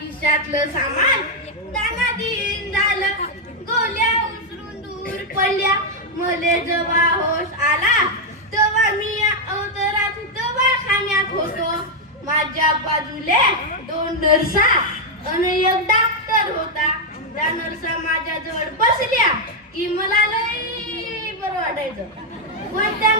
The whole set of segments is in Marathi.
खिशातलं सामान दाना दिन झालं गोल्या उचलून दूर पडल्या. मले जेव्हा होश आला तेव्हा मी या अवतरात दवाखान्यात होतो. माझ्या बाजूले दोन नर्सा आणि एक डॉक्टर होता. त्या नर्सा माझ्या जवळ बसल्या की मला लई बरं वाटायचं. पण त्या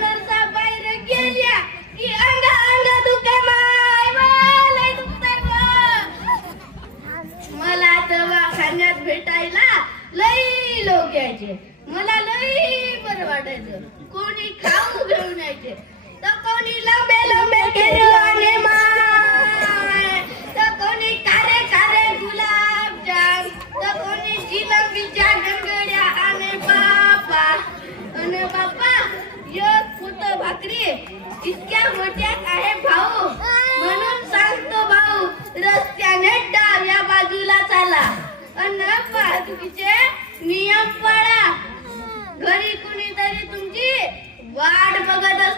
भेटायला लई लोक यायचे. मला लई बरं वाटायचं. कोणी खाऊ घेऊन यायचे. तर कोणी लंबे लंबे केळी माय. तर कोणी कारे कारे गुलाबजाम. तर कोणी जिलबीच्या गंगड्या आणि बापा. आणि बापा एक फुट भाकरी इतक्या मोठ्या आहे भाऊ. म्हणून सांगतो भाऊ रस्त्याने वाहतुकीचे नियम पाळा. घरी कुणीतरी तुमची वाट बघत असते